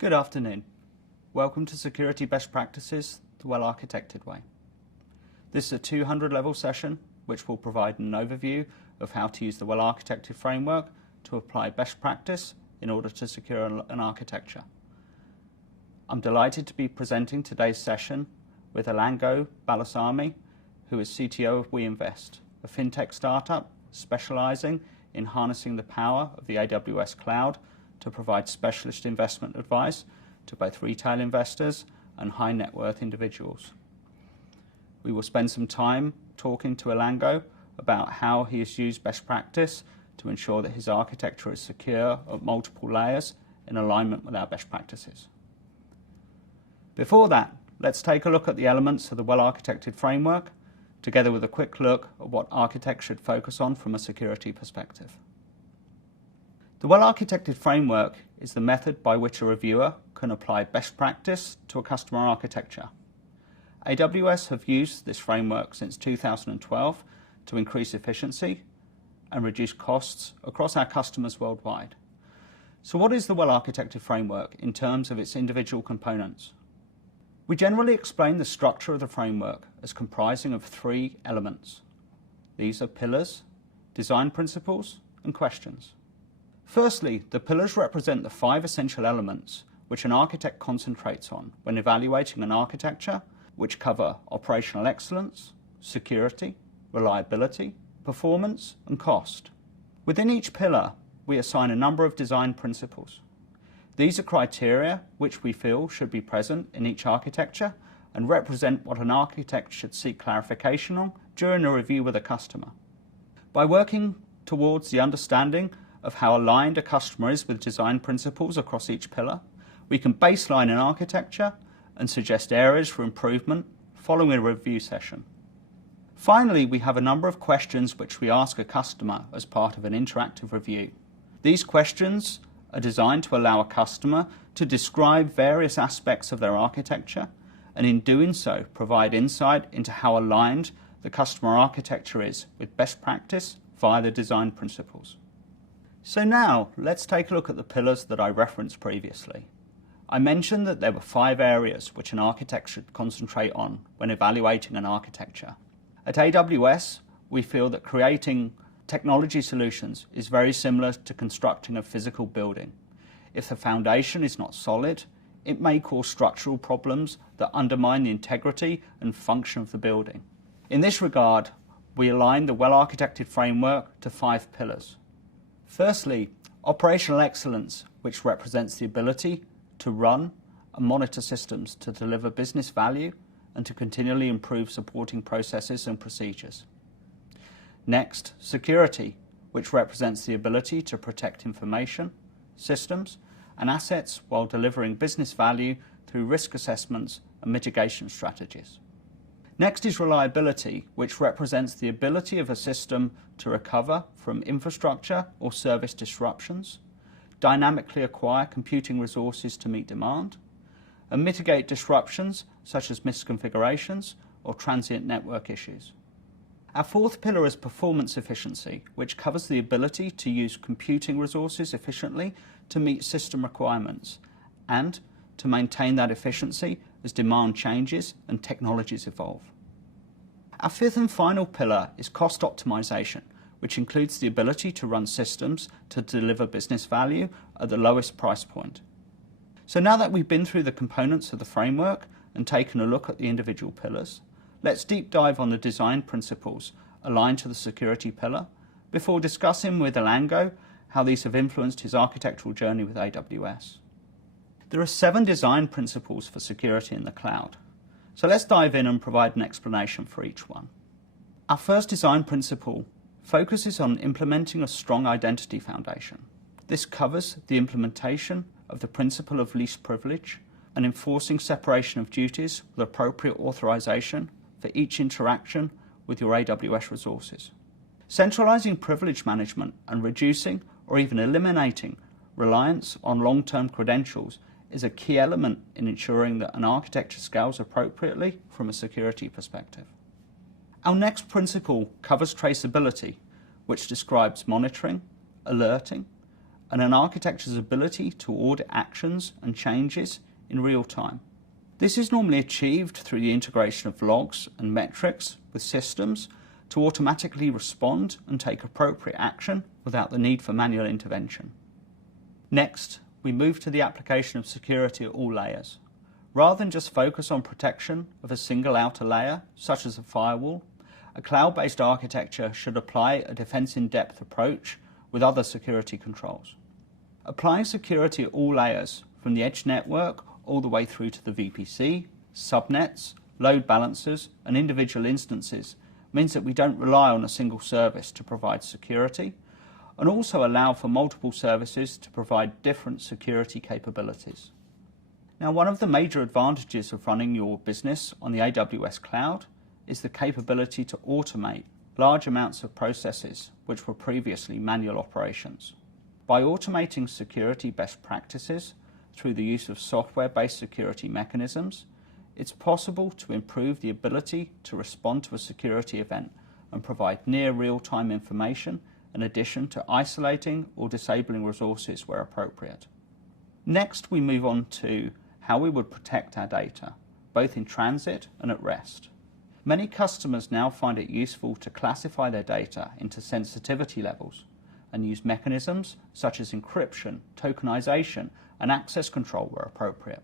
Good afternoon. Welcome to Security Best Practices the Well-Architected Way. This is a 200-level session which will provide an overview of how to use the Well-Architected framework to apply best practice in order to secure an architecture. I'm delighted to be presenting today's session with Elango Balusamy, who is CTO of WeInvest, a fintech startup specializing in harnessing the power of the AWS cloud to provide specialist investment advice to both retail investors and high net worth individuals. We will spend some time talking to Elango about how he has used best practice to ensure that his architecture is secure at multiple layers in alignment with our best practices. Before that, let's take a look at the elements of the well-architected framework, together with a quick look at what architects should focus on from a security perspective. The well-architected framework is the method by which a reviewer can apply best practice to a customer architecture. AWS have used this framework since 2012 to increase efficiency and reduce costs across our customers worldwide. So what is the well-architected framework in terms of its individual components? We generally explain the structure of the framework as comprising of three elements. These are pillars, design principles, and questions. Firstly, the pillars represent the 5 essential elements which an architect concentrates on when evaluating an architecture, which cover operational excellence, security, reliability, performance, and cost. Within each pillar, we assign a number of design principles. These are criteria which we feel should be present in each architecture and represent what an architect should seek clarification on during a review with a customer. By working towards the understanding of how aligned a customer is with design principles across each pillar, we can baseline an architecture and suggest areas for improvement following a review session. Finally, we have a number of questions which we ask a customer as part of an interactive review. These questions are designed to allow a customer to describe various aspects of their architecture and in doing so provide insight into how aligned the customer architecture is with best practice via the design principles. So now let's take a look at the pillars that I referenced previously. I mentioned that there were 5 areas which an architect should concentrate on when evaluating an architecture. At AWS, we feel that creating technology solutions is very similar to constructing a physical building. If the foundation is not solid, it may cause structural problems that undermine the integrity and function of the building. In this regard, we align the well-architected framework to 5 pillars. Firstly, operational excellence, which represents the ability to run and monitor systems to deliver business value and to continually improve supporting processes and procedures. Next, security, which represents the ability to protect information, systems, and assets while delivering business value through risk assessments and mitigation strategies. Next is reliability, which represents the ability of a system to recover from infrastructure or service disruptions, dynamically acquire computing resources to meet demand, and mitigate disruptions such as misconfigurations or transient network issues. Our 4th pillar is performance efficiency, which covers the ability to use computing resources efficiently to meet system requirements and to maintain that efficiency as demand changes and technologies evolve. Our 5th and final pillar is cost optimization, which includes the ability to run systems to deliver business value at the lowest price point. So now that we've been through the components of the framework and taken a look at the individual pillars, let's deep dive on the design principles aligned to the security pillar before discussing with Elango how these have influenced his architectural journey with AWS. There are 7 design principles for security in the cloud. So let's dive in and provide an explanation for each one. Our first design principle focuses on implementing a strong identity foundation. This covers the implementation of the principle of least privilege and enforcing separation of duties with appropriate authorization for each interaction with your AWS resources. Centralizing privilege management and reducing or even eliminating reliance on long-term credentials is a key element in ensuring that an architecture scales appropriately from a security perspective. Our next principle covers traceability, which describes monitoring, alerting, and an architecture's ability to audit actions and changes in real time. This is normally achieved through the integration of logs and metrics with systems to automatically respond and take appropriate action without the need for manual intervention. Next, we move to the application of security at all layers. Rather than just focus on protection of a single outer layer, such as a firewall, a cloud-based architecture should apply a defense-in-depth approach with other security controls. Applying security at all layers, from the edge network all the way through to the VPC, subnets, load balancers, and individual instances, means that we don't rely on a single service to provide security, and also allow for multiple services to provide different security capabilities. Now, one of the major advantages of running your business on the AWS cloud is the capability to automate large amounts of processes which were previously manual operations. By automating security best practices through the use of software-based security mechanisms, it's possible to improve the ability to respond to a security event and provide near real-time information in addition to isolating or disabling resources where appropriate. Next, we move on to how we would protect our data, both in transit and at rest. Many customers now find it useful to classify their data into sensitivity levels and use mechanisms such as encryption, tokenization, and access control where appropriate.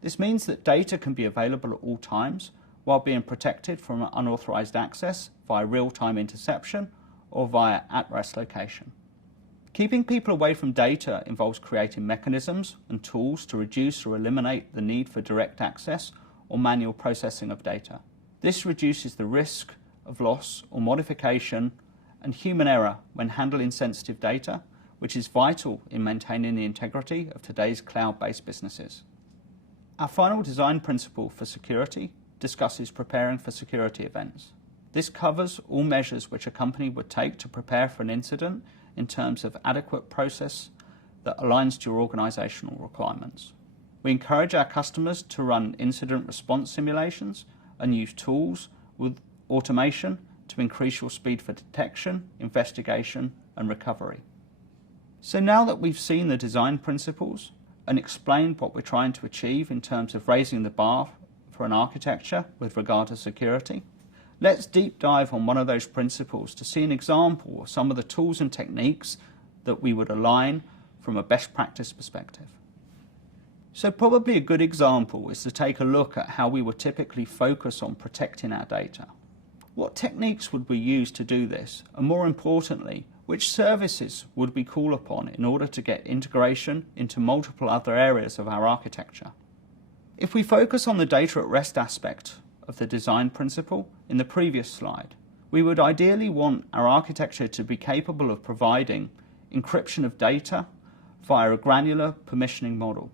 This means that data can be available at all times while being protected from unauthorized access via real-time interception or via at-rest location. Keeping people away from data involves creating mechanisms and tools to reduce or eliminate the need for direct access or manual processing of data. This reduces the risk of loss or modification and human error when handling sensitive data, which is vital in maintaining the integrity of today's cloud-based businesses. Our final design principle for security discusses preparing for security events. This covers all measures which a company would take to prepare for an incident in terms of adequate process that aligns to your organizational requirements. We encourage our customers to run incident response simulations and use tools with automation to increase your speed for detection, investigation, and recovery. So now that we've seen the design principles and explained what we're trying to achieve in terms of raising the bar for an architecture with regard to security, let's deep dive on one of those principles to see an example of some of the tools and techniques that we would align from a best practice perspective. So probably a good example is to take a look at how we would typically focus on protecting our data. What techniques would we use to do this? And more importantly, which services would we call upon in order to get integration into multiple other areas of our architecture? If we focus on the data at rest aspect of the design principle in the previous slide, we would ideally want our architecture to be capable of providing encryption of data via a granular permissioning model.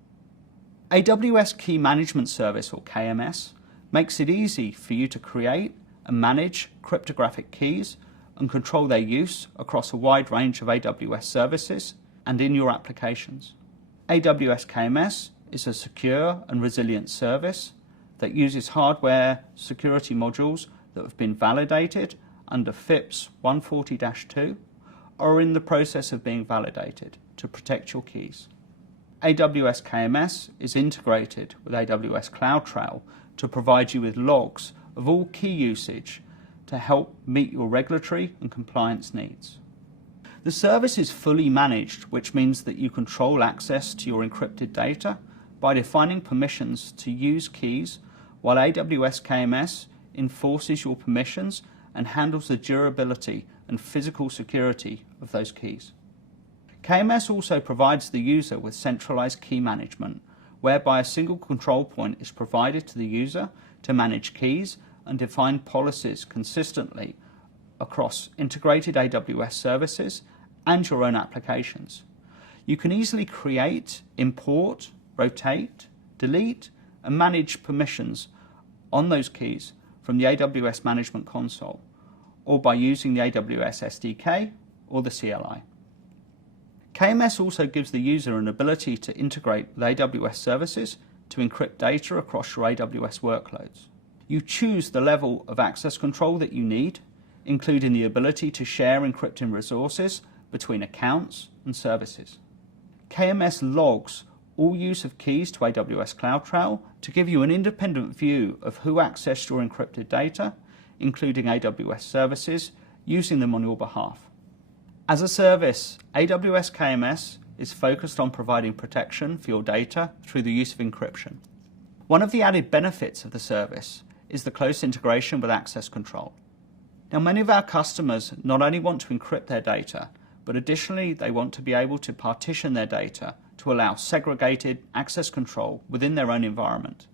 AWS Key Management Service, or KMS, makes it easy for you to create and manage cryptographic keys and control their use across a wide range of AWS services and in your applications. AWS KMS is a secure and resilient service that uses hardware security modules that have been validated under FIPS 140-2 or are in the process of being validated to protect your keys. AWS KMS is integrated with AWS CloudTrail to provide you with logs of all key usage to help meet your regulatory and compliance needs. The service is fully managed, which means that you control access to your encrypted data by defining permissions to use keys, while AWS KMS enforces your permissions and handles the durability and physical security of those keys. KMS also provides the user with centralized key management, whereby a single control point is provided to the user to manage keys and define policies consistently across integrated AWS services and your own applications. You can easily create, import, rotate, delete, and manage permissions on those keys from the AWS Management Console, or by using the AWS SDK or the CLI. KMS also gives the user an ability to integrate with AWS services to encrypt data across your AWS workloads. You choose the level of access control that you need, including the ability to share encrypting resources between accounts and services. KMS logs all use of keys to AWS CloudTrail to give you an independent view of who accessed your encrypted data, including AWS services, using them on your behalf. As a service, AWS KMS is focused on providing protection for your data through the use of encryption. One of the added benefits of the service is the close integration with access control. Now, many of our customers not only want to encrypt their data, but additionally they want to be able to partition their data to allow segregated access control within their own environment.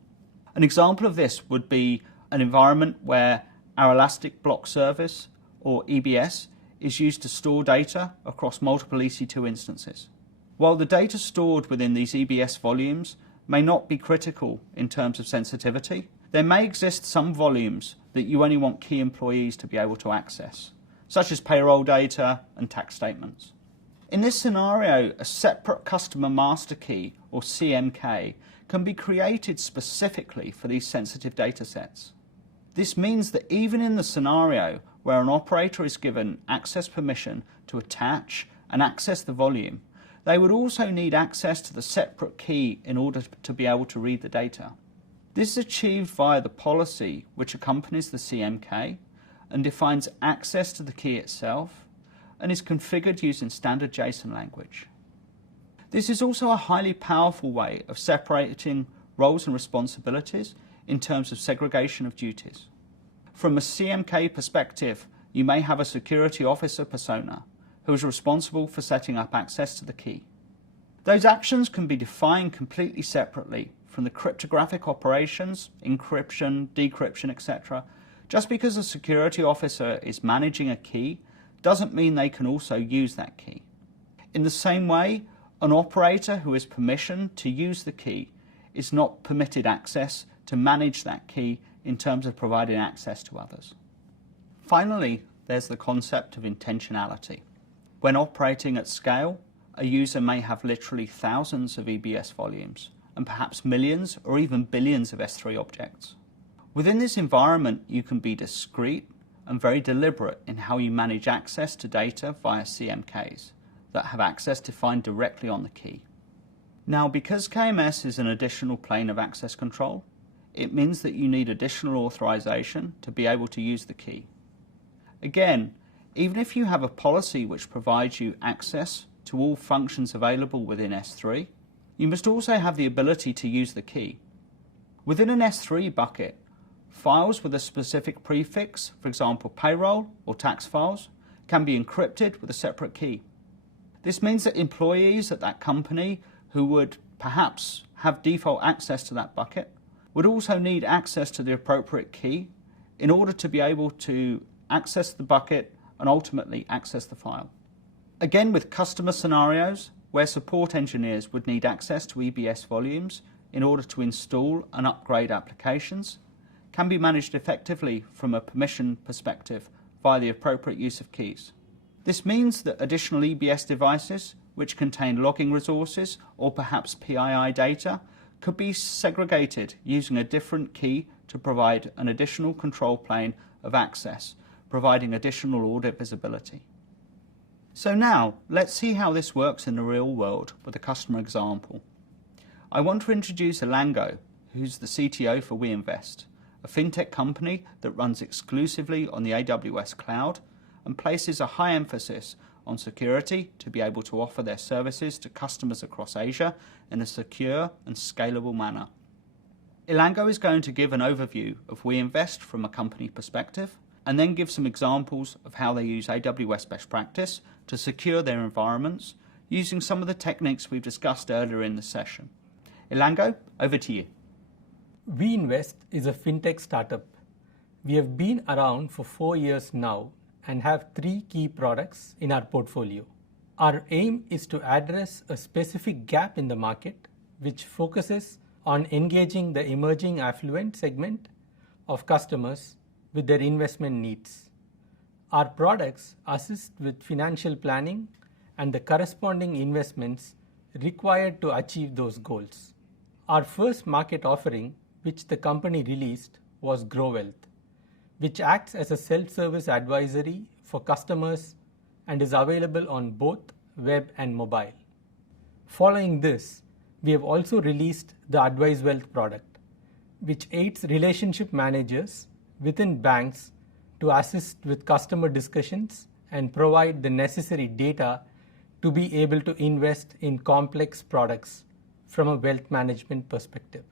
An example of this would be an environment where our Elastic Block Service, or EBS, is used to store data across multiple EC2 instances. While the data stored within these EBS volumes may not be critical in terms of sensitivity, there may exist some volumes that you only want key employees to be able to access, such as payroll data and tax statements. In this scenario, a separate customer master key, or CMK, can be created specifically for these sensitive data sets. This means that even in the scenario where an operator is given access permission to attach and access the volume, they would also need access to the separate key in order to be able to read the data. This is achieved via the policy which accompanies the CMK and defines access to the key itself and is configured using standard JSON language. This is also a highly powerful way of separating roles and responsibilities in terms of segregation of duties. From a CMK perspective, you may have a security officer persona who is responsible for setting up access to the key. Those actions can be defined completely separately from the cryptographic operations, encryption, decryption, etc. Just because a security officer is managing a key doesn't mean they can also use that key. In the same way, an operator who is permissioned to use the key is not permitted access to manage that key in terms of providing access to others. Finally, there's the concept of intentionality. When operating at scale, a user may have literally thousands of EBS volumes and perhaps millions or even billions of S3 objects. Within this environment, you can be discreet and very deliberate in how you manage access to data via CMKs that have access defined directly on the key. Now, because KMS is an additional plane of access control, it means that you need additional authorization to be able to use the key. Again, even if you have a policy which provides you access to all functions available within S3, you must also have the ability to use the key. Within an S3 bucket, files with a specific prefix, for example payroll or tax files, can be encrypted with a separate key. This means that employees at that company who would perhaps have default access to that bucket would also need access to the appropriate key in order to be able to access the bucket and ultimately access the file. Again, with customer scenarios where support engineers would need access to EBS volumes in order to install and upgrade applications, can be managed effectively from a permission perspective via the appropriate use of keys. This means that additional EBS devices which contain logging resources or perhaps PII data could be segregated using a different key to provide an additional control plane of access, providing additional audit visibility. So now, let's see how this works in the real world with a customer example. I want to introduce Elango, who's the CTO for WeInvest, a fintech company that runs exclusively on the AWS cloud and places a high emphasis on security to be able to offer their services to customers across Asia in a secure and scalable manner. Elango is going to give an overview of WeInvest from a company perspective and then give some examples of how they use AWS best practice to secure their environments using some of the techniques we've discussed earlier in the session. Elango, over to you. WeInvest is a fintech startup. We have been around for 4 years now and have 3 key products in our portfolio. Our aim is to address a specific gap in the market which focuses on engaging the emerging affluent segment of customers with their investment needs. Our products assist with financial planning and the corresponding investments required to achieve those goals. Our first market offering, which the company released, was GrowWealth, which acts as a self-service advisory for customers and is available on both web and mobile. Following this, we have also released the Advise Wealth product, which aids relationship managers within banks to assist with customer discussions and provide the necessary data to be able to invest in complex products from a wealth management perspective.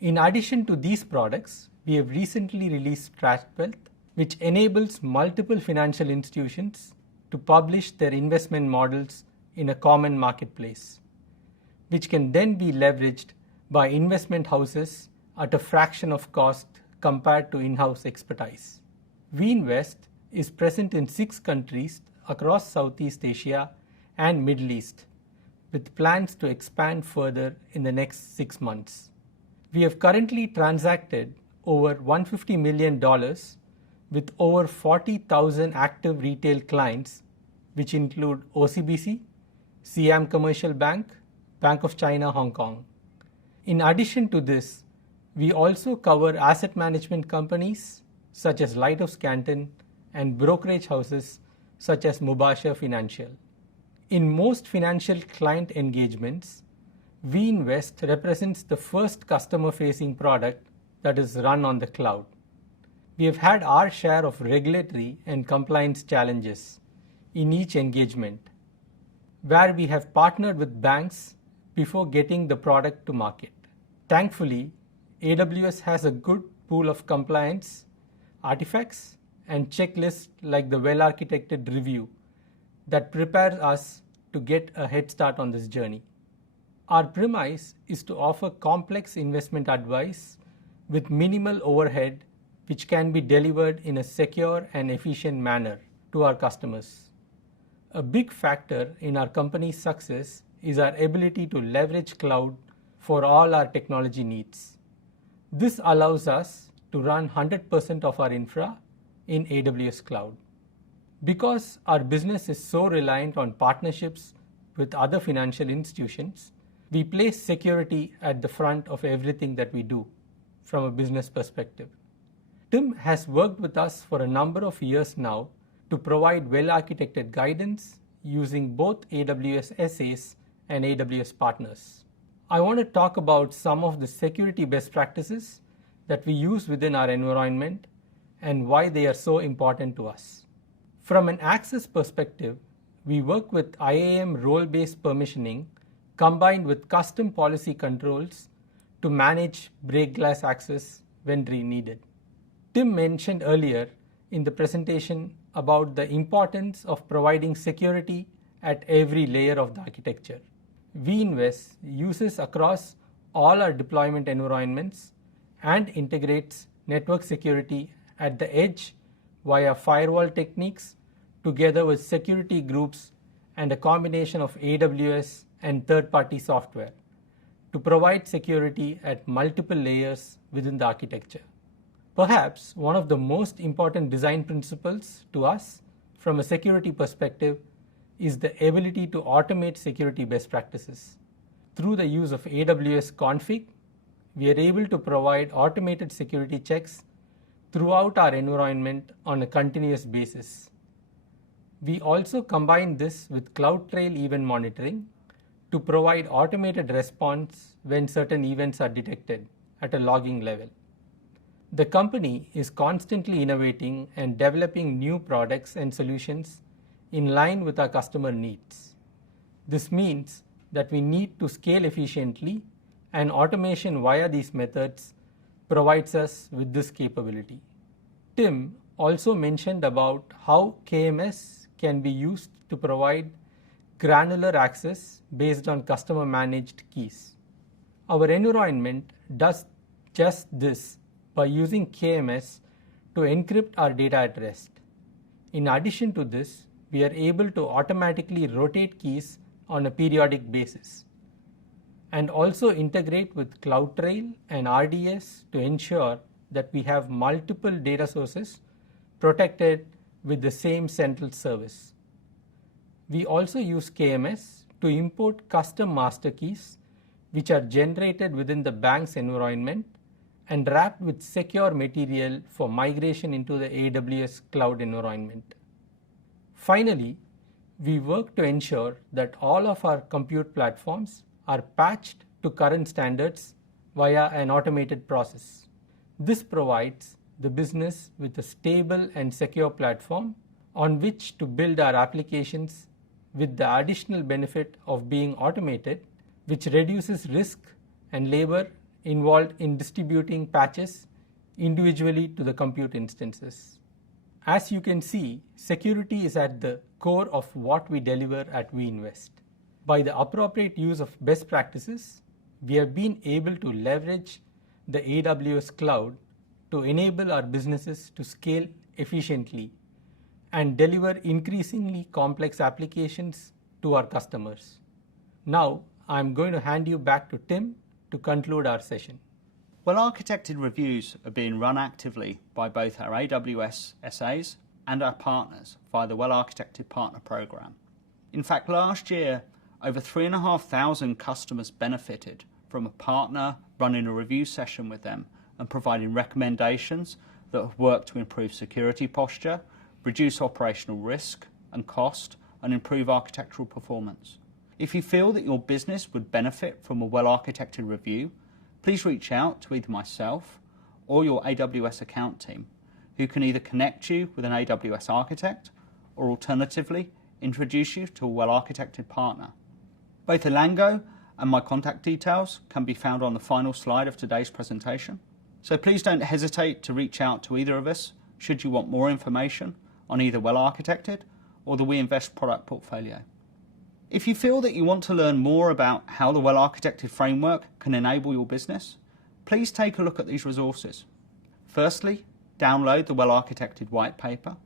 In addition to these products, we have recently released TrackWealth, which enables multiple financial institutions to publish their investment models in a common marketplace, which can then be leveraged by investment houses at a fraction of cost compared to in-house expertise. WeInvest is present in 6 countries across Southeast Asia and Middle East, with plans to expand further in the next 6 months. We have currently transacted over $150 million with over 40,000 active retail clients, which include OCBC, Siam Commercial Bank, Bank of China, Hong Kong. In addition to this, we also cover asset management companies such as Lighthouse Canton and brokerage houses such as Mubasher Financial. In most financial client engagements, WeInvest represents the first customer-facing product that is run on the cloud. We have had our share of regulatory and compliance challenges in each engagement, where we have partnered with banks before getting the product to market. Thankfully, AWS has a good pool of compliance artifacts and checklists like the WellArchitected Review that prepares us to get a head start on this journey. Our premise is to offer complex investment advice with minimal overhead, which can be delivered in a secure and efficient manner to our customers. A big factor in our company's success is our ability to leverage cloud for all our technology needs. This allows us to run 100% of our infra in AWS Cloud. Because our business is so reliant on partnerships with other financial institutions, we place security at the front of everything that we do from a business perspective. Tim has worked with us for a number of years now to provide well-architected guidance using both AWS SAs and AWS partners. I want to talk about some of the security best practices that we use within our environment and why they are so important to us. From an access perspective, we work with IAM role-based permissioning combined with custom policy controls to manage break glass access when needed. Tim mentioned earlier in the presentation about the importance of providing security at every layer of the architecture. WeInvest uses across all our deployment environments and integrates network security at the edge via firewall techniques together with security groups and a combination of AWS and third-party software to provide security at multiple layers within the architecture. Perhaps one of the most important design principles to us from a security perspective is the ability to automate security best practices. Through the use of AWS Config, we are able to provide automated security checks throughout our environment on a continuous basis. We also combine this with CloudTrail event monitoring to provide automated response when certain events are detected at a logging level. The company is constantly innovating and developing new products and solutions in line with our customer needs. This means that we need to scale efficiently, and automation via these methods provides us with this capability. Tim also mentioned about how KMS can be used to provide granular access based on customer managed keys. Our environment does just this by using KMS to encrypt our data at rest. In addition to this, we are able to automatically rotate keys on a periodic basis and also integrate with CloudTrail and RDS to ensure that we have multiple data sources protected with the same central service. We also use KMS to import custom master keys which are generated within the bank's environment and wrapped with secure material for migration into the AWS cloud environment. Finally, We work to ensure that all of our compute platforms are patched to current standards via an automated process. This provides the business with a stable and secure platform on which to build our applications, with the additional benefit of being automated, which reduces risk and labor involved in distributing patches individually to the compute instances. As you can see, security is at the core of what we deliver at WeInvest. By the appropriate use of best practices, we have been able to leverage the AWS cloud to enable our businesses to scale efficiently and deliver increasingly complex applications to our customers. Now, I'm going to hand you back to Tim to conclude our session. WellArchitected Reviews are being run actively by both our AWS SAs and our partners via the WellArchitected Partner Program. In fact, last year, over 3,500 customers benefited from a partner running a review session with them and providing recommendations that have worked to improve security posture, reduce operational risk and cost, and improve architectural performance. If you feel that your business would benefit from a well-architected review, please reach out to either myself or your AWS account team, who can either connect you with an AWS architect or alternatively introduce you to a well-architected partner. Both Elango and my contact details can be found on the final slide of today's presentation. So please don't hesitate to reach out to either of us should you want more information on either WellArchitected or the WeInvest product portfolio. If you feel that you want to learn more about how the WellArchitected framework can enable your business, please take a look at these resources. Firstly, download the WellArchitected white paper,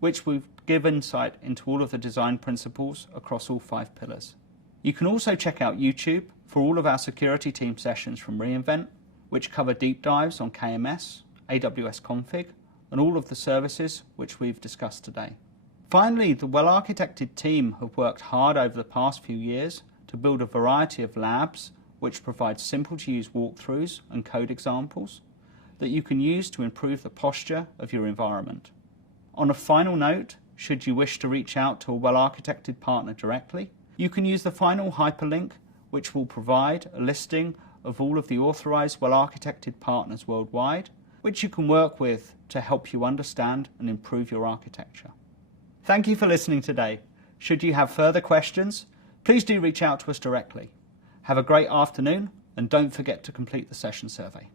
which will give insight into all of the design principles across all 5 pillars. You can also check out YouTube for all of our security team sessions from re:Invent, which cover deep dives on KMS, AWS config, and all of the services which we've discussed today. Finally, the WellArchitected team have worked hard over the past few years to build a variety of labs which provide simple-to-use walkthroughs and code examples that you can use to improve the posture of your environment. On a final note, should you wish to reach out to a WellArchitected partner directly, you can use the final hyperlink, which will provide a listing of all of the authorized WellArchitected partners worldwide, which you can work with to help you understand and improve your architecture. Thank you for listening today. Should you have further questions, please do reach out to us directly. Have a great afternoon, and don't forget to complete the session survey.